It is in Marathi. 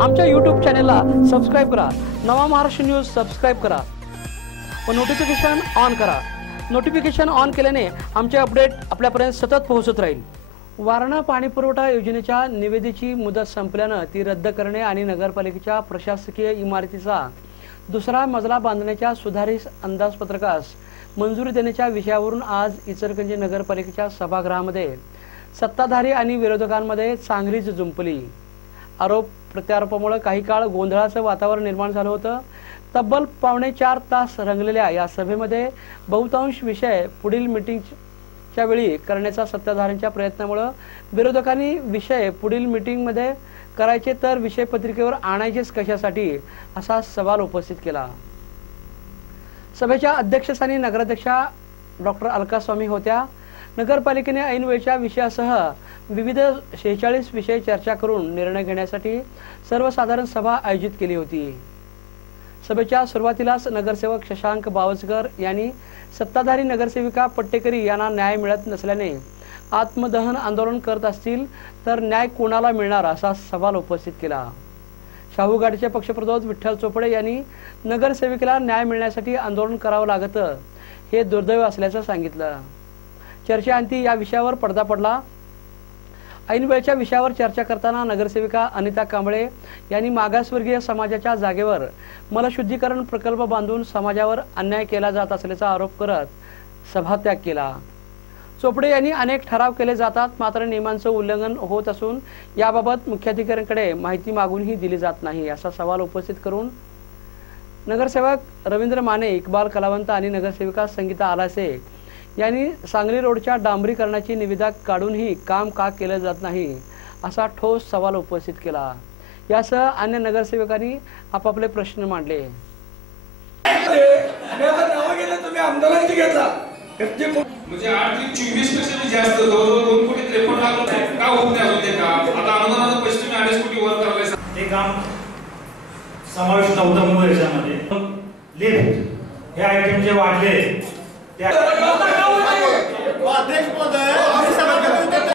आमच्या यूट्यूब चॅनेलला सबस्क्राईब करा. नवा महाराष्ट्र न्यूज सबस्क्राईब करा. व नोटिफिकेशन ऑन करा. नोटिफिकेशन ऑन केल्याने आमचे अपडेट आपल्यापर्यंत सतत पोहोचत राहील. वारणा पाणीपुरवठा योजनेच्या निविदेची मुदत संपल्यानं ती रद्द करणे आणि नगरपालिकेच्या प्रशासकीय इमारतीचा दुसरा मजला बांधण्याच्या सुधारित अंदाजपत्रकास मंजुरी देण्याच्या विषयावरून आज इचलकरंजी नगरपालिकेच्या सभागृहामध्ये सत्ताधारी आणि विरोधकांमध्ये चांगलीच जुंपली. आरोप प्रत्यारोपामुळे काही काळ गोंधळाचं वातावरण निर्माण झालं होतं. तब्बल पावणे चार तास रंगलेल्या या सभेमध्ये बहुतांश विषय पुढील मिटिंगच्या वेळी करण्याचा सत्ताधाऱ्यांच्या प्रयत्नामुळं विरोधकांनी विषय पुढील मिटिंगमध्ये करायचे तर विषय पत्रिकेवर आणायचेच कशासाठी असा सवाल उपस्थित केला. सभेच्या अध्यक्षस्थानी नगराध्यक्षा डॉक्टर अलका स्वामी होत्या. नगरपालिकेने ऐनवेळच्या विषयासह विविध शेहेचाळीस विषय चर्चा करून निर्णय घेण्यासाठी सर्वसाधारण सभा आयोजित केली होती. सभेच्या सुरुवातीलाच नगरसेवक शशांक बावसकर यांनी सत्ताधारी नगरसेविका पट्टेकरी यांना न्याय मिळत नसल्याने आत्मदहन आंदोलन करत असतील तर न्याय कोणाला मिळणार असा सवाल उपस्थित केला. शाहू गाडीचे पक्षप्रतोद विठ्ठल चोपडे यांनी नगरसेविकेला न्याय मिळण्यासाठी आंदोलन करावं लागतं हे दुर्दैव असल्याचं सांगितलं. चर्चेअंती या विषयावर पडदा पडला. ऐनवेळच्या विषयावर चर्चा करताना नगरसेविका अनिता कांबळे यांनी मागासवर्गीय समाजाच्या जागेवर मलशुद्धीकरण प्रकल्प बांधून समाजावर अन्याय केला जात असल्याचा आरोप करत सभात्याग केला. चोपडे यांनी अनेक ठराव केले जातात मात्र नियमांचं उल्लंघन होत असून याबाबत मुख्याधिकाऱ्यांकडे माहिती मागूनही दिली जात नाही असा सवाल उपस्थित करून नगरसेवक रवींद्र माने इकबाल कलावंत आणि नगरसेविका संगीता आलासे यांनी सांगली रोडच्या डांबरीकरणाची निविदा काढूनही काम का केलं जात नाही असा ठोस सवाल उपस्थित केला. यासह अन्य नगरसेवकांनी आपापले प्रश्न मांडले. म्हणजे आठ ते चोवीसपेक्षा बी जास्त जवळजवळ दोन कोटी त्रेपन्न लाख रुपये का होत नाही अजून ते काम? आता अनुदानाचं पैसे तुम्ही अडीच कोटी वर करायला ते काम समावेश नव्हतं मूळ याच्यामध्ये लिफ्ट हे आयटम जे वाढले Até responder, você sabe que.